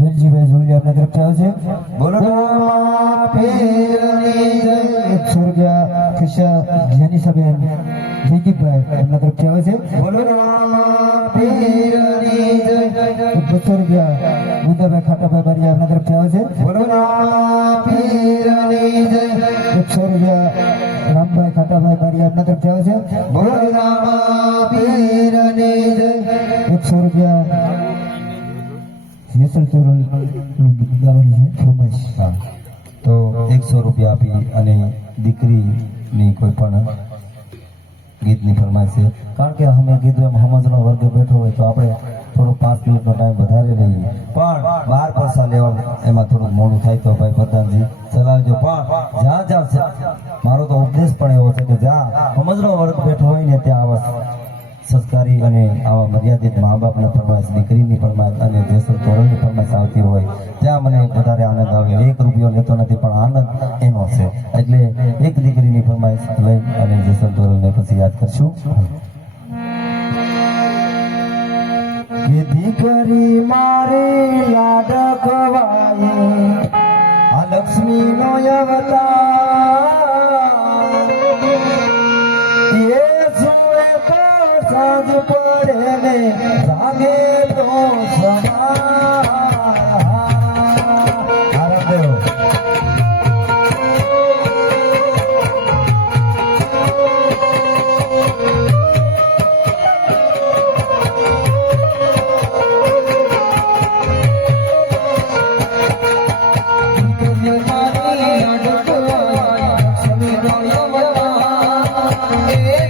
વેલજીભાઈ જોલિયા આપના તરફથી આવશે. બોલો પીરની જય. 100 રૂપિયા ખુશા જેનીસાબેન જયદીપભાઈ આપના તરફથી આવશે. બોલો પીરની જય. 200 રૂપિયા મુદ્દાભાઈ ખાટાભાઈ બારિયા આપના તરફથી આવશે. બોલો પીરની જય. 100 રૂપિયા રામભાઈ ખાટાભાઈ બારિયા આપના તરફથી આવશે. બોલો પીરની જય. 100 રૂપિયા તો 100 રૂપિયા આપી અને દીકરીની કોઈ પણ ગીતની ફરમાઈશ છે. કારણ કે અમે કીધું એમ સમજનો વર્ગ બેઠો હોય તો આપણે થોડો 5 મિનિટનો ટાઈમ વધારે લઈએ, પણ 12 પૈસા લેવા એમાં થોડું મોડું થાય તો ભાઈ પ્રધાનજી ચલાવજો. પણ જ્યાં મારો તો ઉપદેશ પણ એવો છે કે જ્યાં સમજનો વર્ગ બેઠો હોય ને ત્યાં આવા સંસ્કારી અને આવા મર્યાદિત મા બાપની ફરમાઈશ, દીકરીની ફરમાઈશ અને જેસલ તોરણની ફરમાઈશ આવતી હોય ત્યાં મને વધારે આનંદ આવે. 1 રૂપિયો લેતો નથી પણ આનંદ એનો છે. એટલે એક દીકરીની ફરમાઈશ લઈ અને જેસલ તોરણને પછી યાદ કરશું. કે દીકરી મારી લાડકવાઈ આ લક્ષ્મીનો અવતાર એ સુએ તો સાંજ પડે ને જાગે તો એ